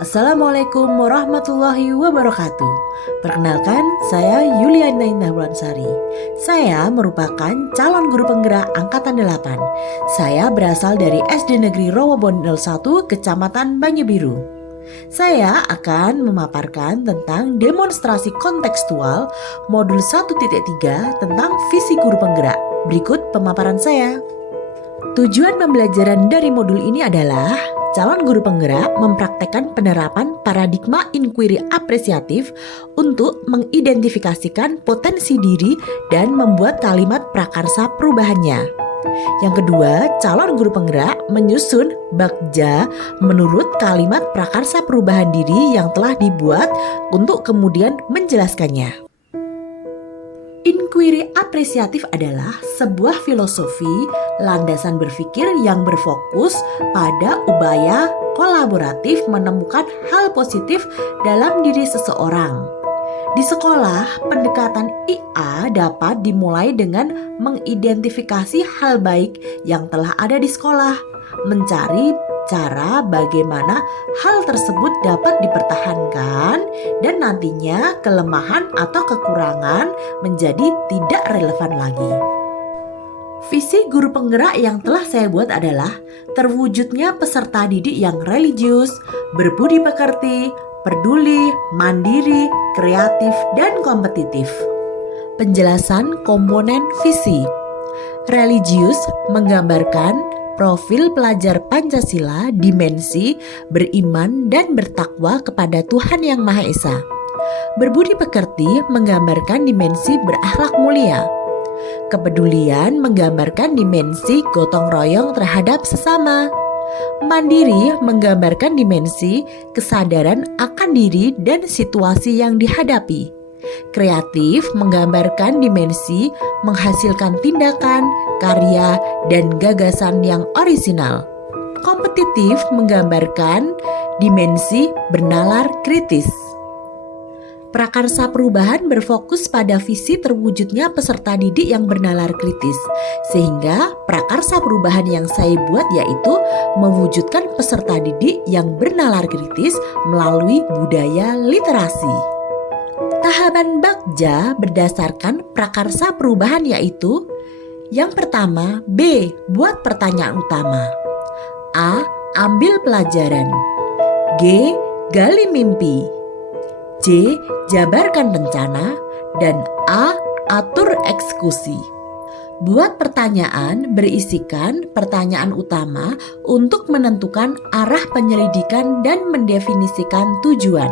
Assalamualaikum warahmatullahi wabarakatuh. Perkenalkan, saya Yuliana Indah Wulansari. Saya merupakan calon guru penggerak Angkatan 8. Saya berasal dari SD Negeri Rawabon 01, Kecamatan Banyu Saya akan memaparkan tentang demonstrasi kontekstual modul 1.3 tentang visi guru penggerak. Berikut pemaparan saya. Tujuan pembelajaran dari modul ini adalah calon guru penggerak mempraktekkan penerapan paradigma inquiry apresiatif untuk mengidentifikasikan potensi diri dan membuat kalimat prakarsa perubahannya. Yang kedua, calon guru penggerak menyusun bagja menurut kalimat prakarsa perubahan diri yang telah dibuat untuk kemudian menjelaskannya. Inquiry apresiatif adalah sebuah filosofi landasan berpikir yang berfokus pada upaya kolaboratif menemukan hal positif dalam diri seseorang. Di sekolah, pendekatan IA dapat dimulai dengan mengidentifikasi hal baik yang telah ada di sekolah, mencari cara bagaimana hal tersebut dapat dipertahankan, dan nantinya kelemahan atau kekurangan menjadi tidak relevan lagi. Visi guru penggerak yang telah saya buat adalah terwujudnya peserta didik yang religius, berbudi pekerti, peduli, mandiri, kreatif, dan kompetitif. Penjelasan komponen visi. Religius menggambarkan profil pelajar Pancasila, dimensi beriman dan bertakwa kepada Tuhan Yang Maha Esa. Berbudi pekerti menggambarkan dimensi berakhlak mulia. Kepedulian menggambarkan dimensi gotong royong terhadap sesama. Mandiri menggambarkan dimensi kesadaran akan diri dan situasi yang dihadapi. Kreatif menggambarkan dimensi menghasilkan tindakan, karya, dan gagasan yang orisinal. Kompetitif menggambarkan dimensi bernalar kritis. Prakarsa perubahan berfokus pada visi terwujudnya peserta didik yang bernalar kritis, sehingga prakarsa perubahan yang saya buat yaitu mewujudkan peserta didik yang bernalar kritis melalui budaya literasi. Tahapan bagja berdasarkan prakarsa perubahan yaitu: yang pertama, B. Buat pertanyaan utama. A. Ambil pelajaran. G. Gali mimpi. C. Jabarkan rencana. Dan A. Atur eksekusi. Buat pertanyaan berisikan pertanyaan utama untuk menentukan arah penyelidikan dan mendefinisikan tujuan.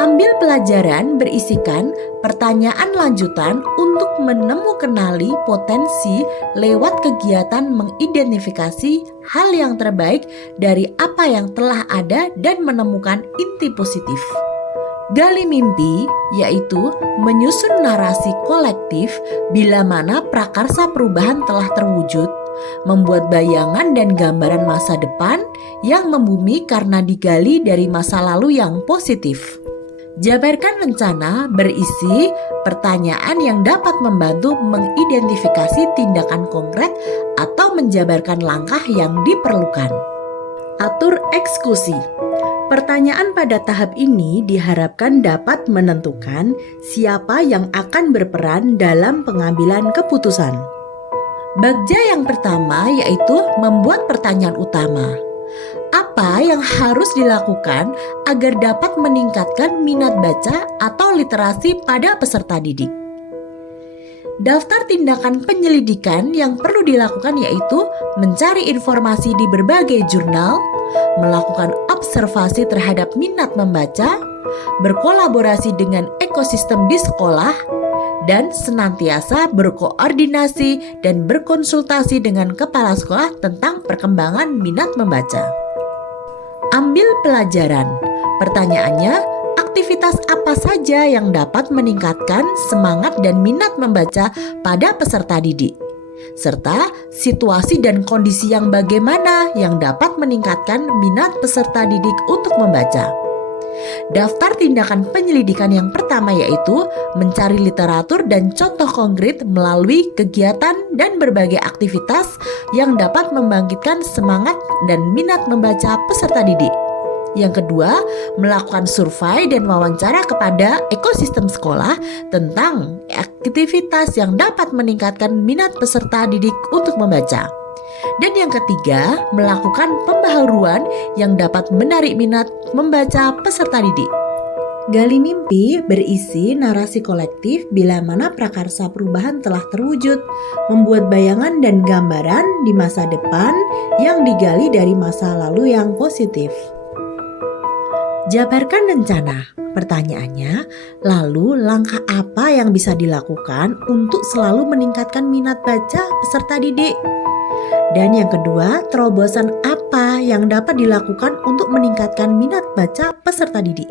Ambil pelajaran berisikan pertanyaan lanjutan untuk menemukanali potensi lewat kegiatan mengidentifikasi hal yang terbaik dari apa yang telah ada dan menemukan inti positif. Gali mimpi yaitu menyusun narasi kolektif bila mana prakarsa perubahan telah terwujud, membuat bayangan dan gambaran masa depan yang membumi karena digali dari masa lalu yang positif. Jabarkan rencana berisi pertanyaan yang dapat membantu mengidentifikasi tindakan konkret atau menjabarkan langkah yang diperlukan. Atur eksekusi. Pertanyaan pada tahap ini diharapkan dapat menentukan siapa yang akan berperan dalam pengambilan keputusan. Bagja yang pertama yaitu membuat pertanyaan utama. Apa yang harus dilakukan agar dapat meningkatkan minat baca atau literasi pada peserta didik? Daftar tindakan penyelidikan yang perlu dilakukan yaitu mencari informasi di berbagai jurnal, melakukan observasi terhadap minat membaca, berkolaborasi dengan ekosistem di sekolah, dan senantiasa berkoordinasi dan berkonsultasi dengan kepala sekolah tentang perkembangan minat membaca. Ambil pelajaran. Pertanyaannya, aktivitas apa saja yang dapat meningkatkan semangat dan minat membaca pada peserta didik? Serta situasi dan kondisi yang bagaimana yang dapat meningkatkan minat peserta didik untuk membaca. Daftar tindakan penyelidikan yang pertama yaitu mencari literatur dan contoh konkret melalui kegiatan dan berbagai aktivitas yang dapat membangkitkan semangat dan minat membaca peserta didik. Yang kedua, melakukan survei dan wawancara kepada ekosistem sekolah tentang aktivitas yang dapat meningkatkan minat peserta didik untuk membaca. Dan yang ketiga, melakukan pembaharuan yang dapat menarik minat membaca peserta didik. Gali Mimpi berisi narasi kolektif bila mana prakarsa perubahan telah terwujud, membuat bayangan dan gambaran di masa depan yang digali dari masa lalu yang positif. Jabarkan rencana. Pertanyaannya, lalu langkah apa yang bisa dilakukan untuk selalu meningkatkan minat baca peserta didik? Dan yang kedua, terobosan apa yang dapat dilakukan untuk meningkatkan minat baca peserta didik?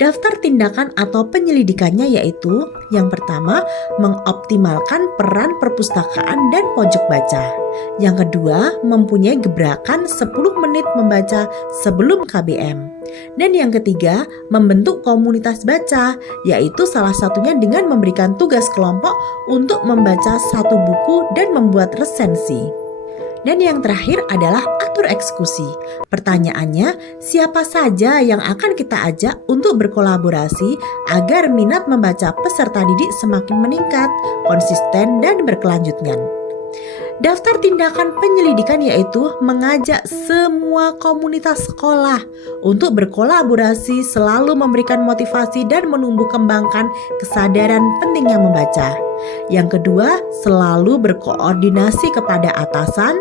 Daftar tindakan atau penyelidikannya yaitu yang pertama, mengoptimalkan peran perpustakaan dan pojok baca. Yang kedua, mempunyai gebrakan 10 menit membaca sebelum KBM. Dan yang ketiga, membentuk komunitas baca, yaitu salah satunya dengan memberikan tugas kelompok untuk membaca satu buku dan membuat resensi. Dan yang terakhir adalah atur eksekusi. Pertanyaannya, siapa saja yang akan kita ajak untuk berkolaborasi agar minat membaca peserta didik semakin meningkat, konsisten, dan berkelanjutan? Daftar tindakan penyelidikan yaitu mengajak semua komunitas sekolah untuk berkolaborasi, selalu memberikan motivasi dan menumbuh kembangkan kesadaran pentingnya membaca. Yang kedua, selalu berkoordinasi kepada atasan.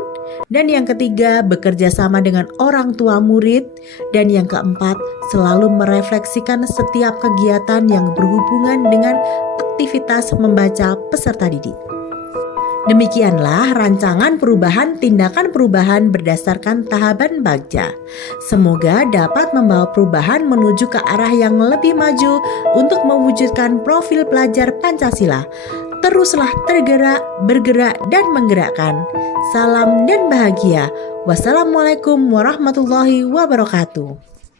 Dan yang ketiga, bekerja sama dengan orang tua murid. Dan yang keempat, selalu merefleksikan setiap kegiatan yang berhubungan dengan aktivitas membaca peserta didik. Demikianlah rancangan perubahan tindakan perubahan berdasarkan tahapan Bagja. Semoga dapat membawa perubahan menuju ke arah yang lebih maju untuk mewujudkan profil pelajar Pancasila. Teruslah tergerak, bergerak, dan menggerakkan. Salam dan bahagia. Wassalamualaikum warahmatullahi wabarakatuh.